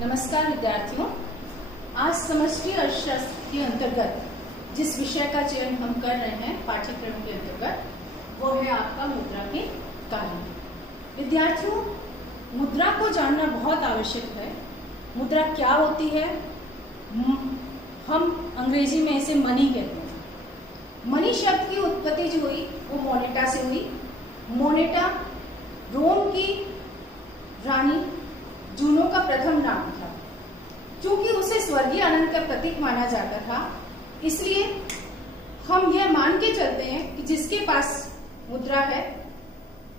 नमस्कार विद्यार्थियों, आज समष्टि अर्थशास्त्र के अंतर्गत जिस विषय का चयन हम कर रहे हैं पाठ्यक्रम के अंतर्गत, वो है आपका मुद्रा के कार्य। विद्यार्थियों, मुद्रा को जानना बहुत आवश्यक है। मुद्रा क्या होती है? हम अंग्रेजी में इसे मनी कहते हैं। मनी शब्द की उत्पत्ति जो हुई वो मोनेटा से हुई। मोनेटा रोम की रानी जूनो का प्रथम नाम था। क्योंकि उसे स्वर्गीय आनंद का प्रतीक माना जाता था, इसलिए हम यह मान के चलते हैं कि जिसके पास मुद्रा है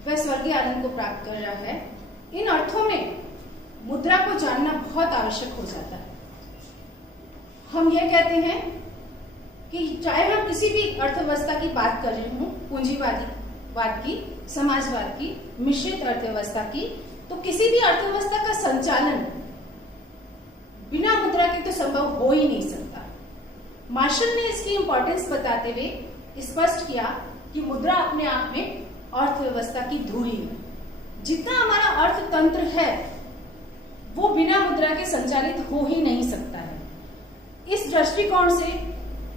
वह स्वर्गीय आनंद को प्राप्त कर रहा है। इन अर्थों में मुद्रा को जानना बहुत आवश्यक हो जाता है। हम यह कहते हैं कि चाहे हम किसी भी अर्थव्यवस्था की बात कर रहे हों, पूंजीवाद की, समाजवाद की, मिश्रित अर्थव्यवस्था की, तो किसी भी अर्थव्यवस्था का संचालन बिना मुद्रा के तो संभव हो ही नहीं सकता। मार्शल ने इसकी इंपॉर्टेंस बताते हुए स्पष्ट किया कि मुद्रा अपने आप में अर्थव्यवस्था की धुरी है। जितना हमारा अर्थतंत्र है वो बिना मुद्रा के संचालित हो ही नहीं सकता है। इस दृष्टिकोण से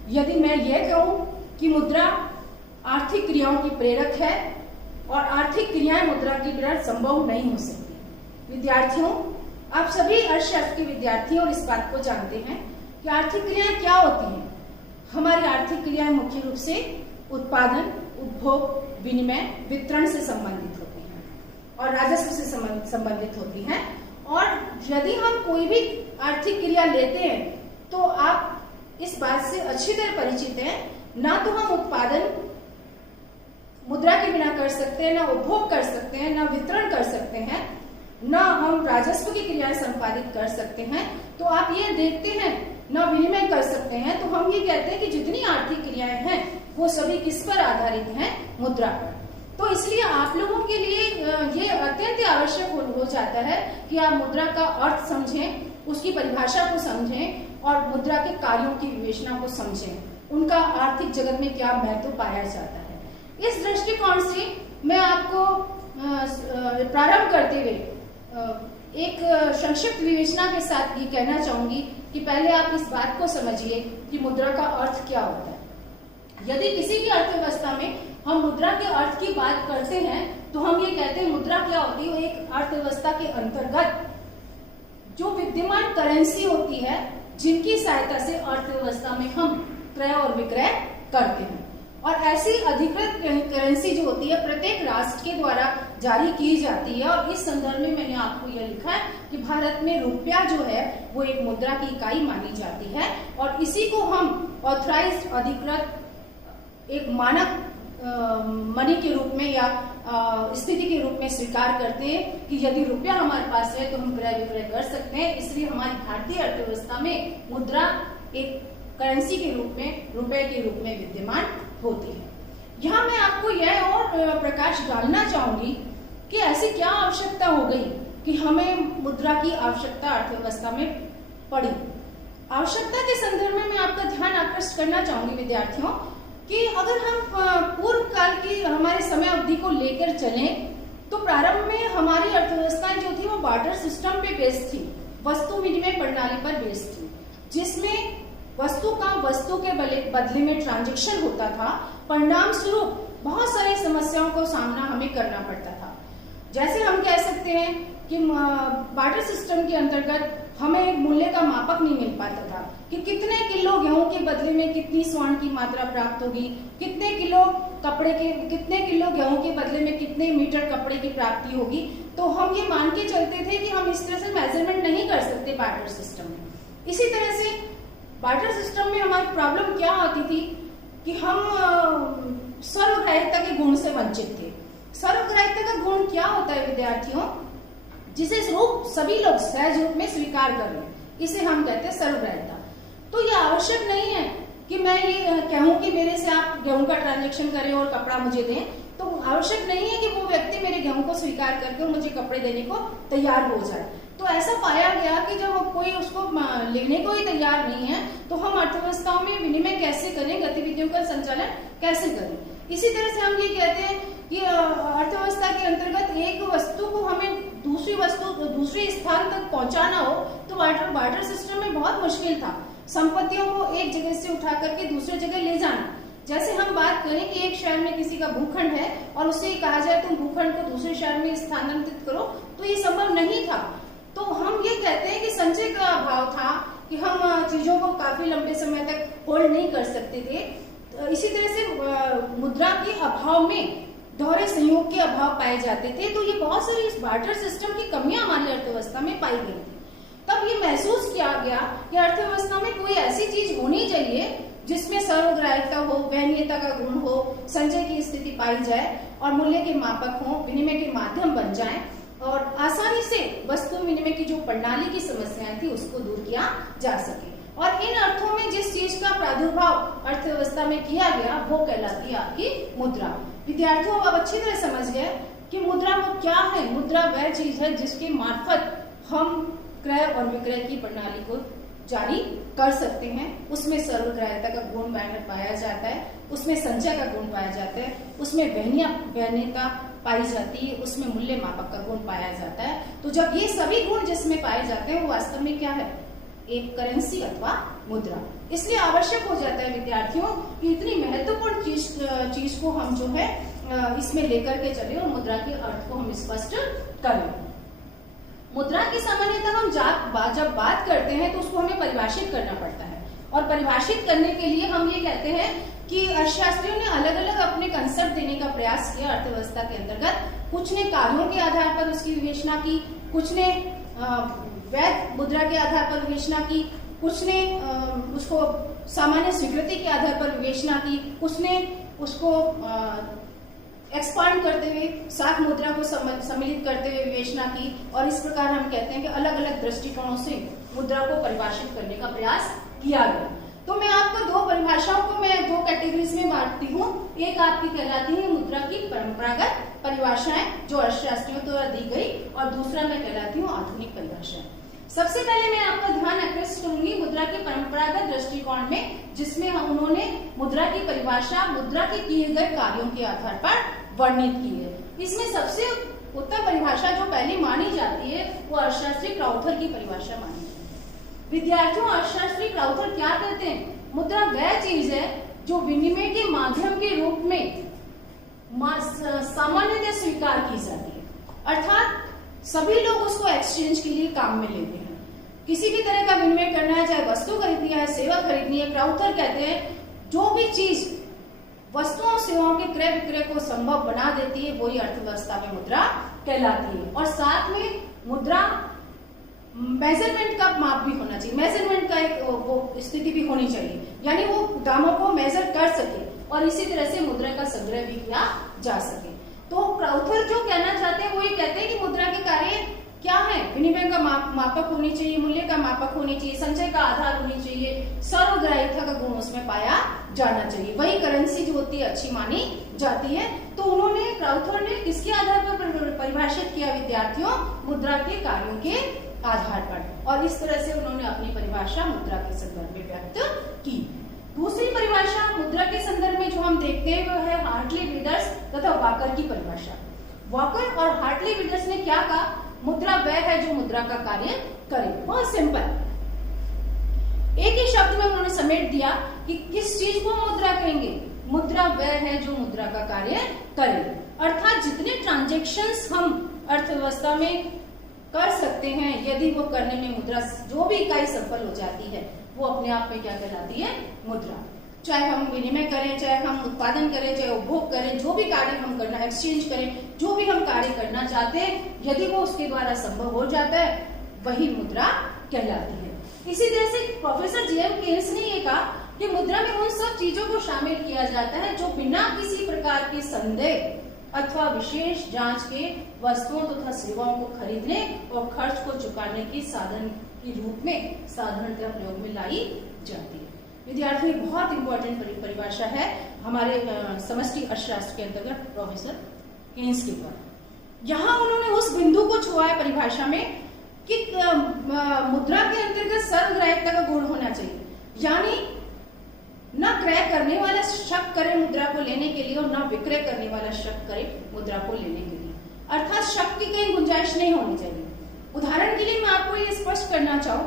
यदि मैं यह कहूं कि मुद्रा आर्थिक क्रियाओं की प्रेरक है और आर्थिक क्रियाएं मुद्रा के बिना संभव नहीं हो सकती। विद्यार्थियों, आप सभी अर्थशास्त्र के विद्यार्थी और इस बात को जानते हैं कि आर्थिक क्रियाएं क्या होती हैं। हमारी आर्थिक क्रियाएं मुख्य रूप से उत्पादन, उपभोग, विनिमय, वितरण से संबंधित होती हैं और राजस्व से संबंधित होती हैं। और यदि हम कोई भी आर्थिक क्रिया लेते हैं तो आप इस बात से अच्छी तरह परिचित हैं, ना तो हम उत्पादन मुद्रा के बिना कर सकते हैं, ना उपभोग कर सकते हैं, ना वितरण कर सकते हैं, ना हम राजस्व की क्रियाएं संपादित कर सकते हैं। तो आप ये देखते हैं, ना विनिमय कर सकते हैं। तो हम ये कहते हैं कि जितनी आर्थिक क्रियाएं हैं वो सभी किस पर आधारित हैं? मुद्रा पर। तो इसलिए आप लोगों के लिए ये अत्यंत आवश्यक हो जाता है कि आप मुद्रा का अर्थ समझें, उसकी परिभाषा को समझें और मुद्रा के कार्यों की विवेचना को समझें, उनका आर्थिक जगत में क्या महत्व पाया जाता है। इस दृष्टिकोण से मैं आपको प्रारंभ करते हुए एक संक्षिप्त विवेचना के साथ ये कहना चाहूंगी कि पहले आप इस बात को समझिए कि मुद्रा का अर्थ क्या होता है। यदि किसी भी अर्थव्यवस्था में हम मुद्रा के अर्थ की बात करते हैं तो हम ये कहते हैं मुद्रा क्या होती है? वो एक अर्थव्यवस्था के अंतर्गत जो विद्यमान करेंसी होती है, जिनकी सहायता से अर्थव्यवस्था में हम क्रय और विक्रय करते हैं। और ऐसी अधिकृत करेंसी जो होती है प्रत्येक राष्ट्र के द्वारा जारी की जाती है। और इस संदर्भ में मैंने आपको यह लिखा है कि भारत में रुपया जो है वो एक मुद्रा की इकाई मानी जाती है और इसी को हम ऑथराइज्ड, अधिकृत, एक मानक मनी के रूप में या स्थिति के रूप में स्वीकार करते हैं कि यदि रुपया हमारे पास है तो हम क्रय विक्रय कर सकते हैं। इसलिए हमारी भारतीय अर्थव्यवस्था में मुद्रा एक करेंसी के रूप में, रुपए के रूप में विद्यमान होती है। यहाँ मैं आपको यह और प्रकाश डालना चाहूंगी कि ऐसी क्या आवश्यकता हो गई कि हमें मुद्रा की आवश्यकता अर्थव्यवस्था में पड़ी। आवश्यकता के संदर्भ में मैं आपका ध्यान आकर्षित करना चाहूंगी विद्यार्थियों कि अगर हम पूर्व काल की हमारे समय अवधि को लेकर चलें तो प्रारंभ में हमारी अर्थव्यवस्थाएं जो थी वो बार्टर सिस्टम पे बेस्ड थी, वस्तु विनिमय प्रणाली पर बेस्ड थी, जिसमें वस्तु का वस्तु के बदले में ट्रांजैक्शन होता था। परिणाम स्वरूप बहुत सारी समस्याओं को सामना हमें करना पड़ता था। जैसे हम कह सकते हैं कि बार्टर सिस्टम के अंतर्गत हमें मूल्य का मापक नहीं मिल पाता था कि कितने किलो गेहूं के बदले में कितनी स्वर्ण की मात्रा प्राप्त होगी, कितने किलो गेहूं के बदले में कितने मीटर कपड़े की प्राप्ति होगी। तो हम ये मान के चलते थे कि हम इस तरह से मेजरमेंट नहीं कर सकते बार्टर सिस्टम में। इसी तरह से बार्टर सिस्टम में हमारी प्रॉब्लम क्या आती थी कि हम सर्वग्राह्यता के गुण से वंचित थे। सर्वग्राह्यता का गुण क्या होता है विद्यार्थियों? जिसे सभी लोग सहज रूप में स्वीकार कर लें, इसे हम कहते हैं सर्वग्राह्यता। तो यह आवश्यक नहीं है कि मैं ये कहूं कि मेरे से आप गेहूं का ट्रांजैक्शन करें और कपड़ा मुझे दें। तो आवश्यक नहीं है कि वो व्यक्ति मेरे गेहूं को स्वीकार करके मुझे कपड़े देने को तैयार हो जाए। तो ऐसा पाया गया कि जब कोई उसको लेने को ही तैयार नहीं है तो हम अर्थव्यवस्थाओं में विनिमय कैसे करें, गतिविधियों का संचालन कैसे करें। इसी तरह से हम ये कहते हैं कि अर्थव्यवस्था के अंतर्गत एक वस्तु को हमें दूसरी स्थान तक पहुंचाना हो तो तो बार्टर सिस्टम में बहुत मुश्किल था संपत्तियों को एक जगह से उठा करके दूसरे जगह ले जाना। जैसे हम बात करें कि एक शहर में किसी का भूखंड है और उससे कहा जाए तुम भूखंड को दूसरे शहर में स्थानांतरित करो, तो ये संभव नहीं था। तो हम ये कहते हैं कि संचय का अभाव था कि हम चीजों को काफी लंबे समय तक होल्ड नहीं कर सकते थे। इसी तरह से मुद्रा के अभाव में दोहरे संयोग के अभाव पाए जाते थे। तो ये बहुत सारी इस बार्टर सिस्टम की कमियां हमारी अर्थव्यवस्था में पाई गई थी। तब ये महसूस किया गया कि अर्थव्यवस्था में कोई ऐसी चीज होनी चाहिए जिसमें सर्वग्राह्यता हो, वहनीयता का गुण हो, संचय की स्थिति पाई जाए और मूल्य के मापक हो, विनिमय के माध्यम बन जाए और आसानी से वस्तु विनिमय की जो प्रणाली की समस्याएं थी उसको दूर किया जा सके। और इन अर्थों में जिस चीज का प्रादुर्भाव अर्थव्यवस्था में किया गया वो कहलाती है आपकी मुद्रा। विद्यार्थियों अब अच्छी तरह समझ गए कि मुद्रा वो क्या है। मुद्रा वह चीज है जिसके मार्फत हम क्रय और विक्रय की प्रणाली को जारी कर सकते हैं। उसमें सर्वग्राह्यता का गुण पाया जाता है, उसमें संचय का गुण पाया जाता है, उसमें वहनीयता पाई जाती है, उसमें मूल्य मापक का गुण पाया जाता है। तो जब ये सभी गुण जिसमें पाए जाते हैं वो वास्तव में क्या है, एक करेंसी अथवा मुद्रा। इसलिए आवश्यक हो जाता है विद्यार्थियों कि इतनी महत्वपूर्ण चीज को हम जो है इसमें लेकर के चले और मुद्रा के अर्थ को हम स्पष्ट करें। मुद्रा की सामान्यतः हम जब बात करते हैं तो उसको हमें परिभाषित करना पड़ता है और परिभाषित करने के लिए हम ये कहते हैं कि अर्थशास्त्रियों ने अलग अलग अपने कंसेप्ट देने का प्रयास किया अर्थव्यवस्था के अंतर्गत। कुछ ने कार्यों के आधार पर उसकी विवेचना की, कुछ ने वैध मुद्रा के आधार पर विवेचना की, कुछ ने उसको सामान्य स्वीकृति के आधार पर विवेचना की, कुछ ने उसको एक्सपांड करते हुए साख मुद्रा को सम्मिलित करते हुए विवेचना की। और इस प्रकार हम कहते हैं कि अलग अलग दृष्टिकोणों से मुद्रा को परिभाषित करने का प्रयास किया गया। तो मैं आपको दो परिभाषाओं को मैं दो कैटेगरीज में बांटती हूँ। एक आपकी कहलाती है मुद्रा की परंपरागत परिभाषाएं जो अर्थशास्त्रियों द्वारा दी गई और दूसरा मैं कहलाती हूँ आधुनिक परिभाषाएं। सबसे पहले मैं आपका ध्यान आकृष्ट करूंगी मुद्रा के परंपरागत दृष्टिकोण में, जिसमें उन्होंने मुद्रा की परिभाषा मुद्रा के किए गए कार्यों के आधार पर वर्णित की है। इसमें सबसे उत्तम परिभाषा जो पहले मानी जाती है वो अर्थशास्त्री क्राउथर की परिभाषा मानी जाती है। विद्यार्थियों, अर्थशास्त्री क्राउथर क्या कहते हैं? मुद्रा वह चीज है जो विनिमय के माध्यम के रूप में सामान्यतः स्वीकार की जाती है, अर्थात सभी लोग उसको एक्सचेंज के लिए काम में लेते हैं। किसी भी तरह का विनिमय करना है, चाहे वस्तु खरीदनी है, सेवा खरीदनी है, क्राउथर कहते हैं जो भी चीज वस्तुओं सेवाओं के क्रय विक्रय को संभव बना देती है वही अर्थव्यवस्था में मुद्रा कहलाती है। और साथ में मुद्रा मेजरमेंट का माप भी होना चाहिए, मेजरमेंट का एक वो स्थिति भी होनी चाहिए, यानी वो दामों को मेजर कर सके और इसी तरह से मुद्रा का संग्रह भी किया जा सके। तो क्राउथर जो कहना चाहते हैं वो ये कहते हैं कि मुद्रा के कार्य क्या है? विनिमय का मापक होनी चाहिए, मूल्य का मापक होनी चाहिए, संचय का आधार होनी चाहिए, सर्वग्राह्यता का गुण उसमें पाया जाना चाहिए, वही करेंसी जो होती है अच्छी मानी जाती है। तो उन्होंने क्राउथर ने किसके आधार पर परिभाषित किया विद्यार्थियों? मुद्रा के कार्यों के आधार पर। और इस तरह से उन्होंने अपनी परिभाषा मुद्रा के संदर्भ में व्यक्त की। दूसरी परिभाषा मुद्रा के संदर्भ में जो हम देखते हैं वो है हार्टली विदर्स तथा वॉकर की परिभाषा। वॉकर और हार्टली विदर्स ने क्या कहा? मुद्रा वह है जो मुद्रा का कार्य करे। बहुत सिंपल, एक ही शब्द में उन्होंने समेट दिया कि किस चीज को मुद्रा कहेंगे? मुद्रा वह है जो मुद्रा का कार्य करे, अर्थात जितने ट्रांजैक्शंस हम अर्थव्यवस्था में कर सकते हैं यदि वो करने में मुद्रा जो भी इकाई सफल हो जाती है वो अपने आप में क्या कहलाती है? मुद्रा। चाहे हम विनिमय करें, चाहे हम उत्पादन करें, चाहे उपभोग करें, जो भी कार्य हम करना, एक्सचेंज करें, जो भी हम कार्य करना चाहते हैं यदि वो उसके द्वारा संभव हो जाता है वही मुद्रा कहलाती है। इसी तरह से प्रोफेसर जेएम केन्स ने ये कहा कि मुद्रा में उन सब चीजों को शामिल किया जाता है जो बिना किसी प्रकार के संदेह अथवा विशेष जांच के वस्तुओं तथा सेवाओं को खरीदने और खर्च को चुकाने के साधन के रूप में साधारणतः प्रयोग में लाई जाती है। विद्यार्थियों, बहुत इंपॉर्टेंट परिभाषा है हमारे समष्टि अर्थशास्त्र के अंतर्गत प्रोफेसर केन्स के द्वारा। यहाँ उन्होंने उस बिंदु को छुआ है परिभाषा में कि मुद्रा के अंतर्गत सर्वग्राह्यता का गुण होना चाहिए, यानी न क्रय करने वाला शक करे मुद्रा को लेने के लिए और न विक्रय करने वाला शक करे मुद्रा को लेने के लिए, अर्थात शक की कहीं गुंजाइश नहीं होनी चाहिए। उदाहरण के लिए मैं आपको ये स्पष्ट करना चाहूँ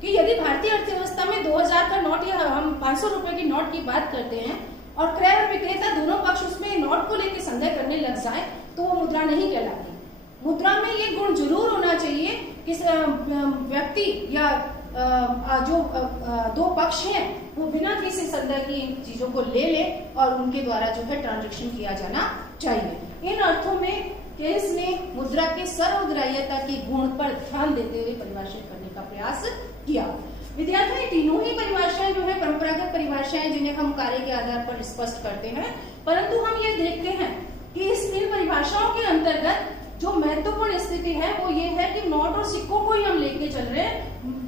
कि यदि भारतीय अर्थव्यवस्था में 2000 का नोट या हम 500 रुपए की नोट की बात करते हैं और क्रय और विक्रेता दोनों पक्ष उसमें नोट को लेकर संदेह करने लग जाए तो वो मुद्रा नहीं कहलाती। मुद्रा में ये गुण जरूर होना चाहिए कि व्यक्ति या जो दो पक्ष हैं वो बिना किसी संदेह की इन चीजों को ले ले और उनके द्वारा जो है ट्रांजैक्शन किया जाना चाहिए। इन अर्थों में केस ने मुद्रा के सर्वग्राह्यता के गुण पर ध्यान देते हुए परिभाषित करने का प्रयास किया। विद्यार्थियों, ये तीनों ही परिभाषाएं जो है परंपरागत परिभाषाएं जिन्हें हम कार्य के आधार पर स्पष्ट करते हैं, परंतु हम ये देखते हैं कि इस तीन परिभाषाओं के अंतर्गत जो महत्वपूर्ण स्थिति है वो ये है कि नोट और सिक्कों को ही हम लेके चल रहे हैं,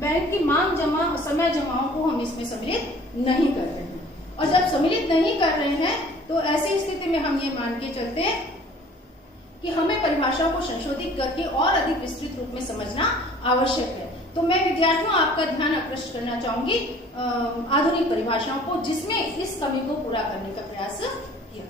बैंक की मांग जमा समय जमाओं को हम इसमें सम्मिलित नहीं कर रहे हैं। और जब सम्मिलित नहीं कर रहे हैं तो ऐसी स्थिति में हम ये मान के चलते हैं कि हमें परिभाषाओं को संशोधित करके और अधिक विस्तृत रूप में समझना आवश्यक है। तो मैं विद्यार्थियों आपका ध्यान आकृष्ट करना चाहूंगी आधुनिक परिभाषाओं को, जिसमें इस कमी को पूरा करने का प्रयास किया।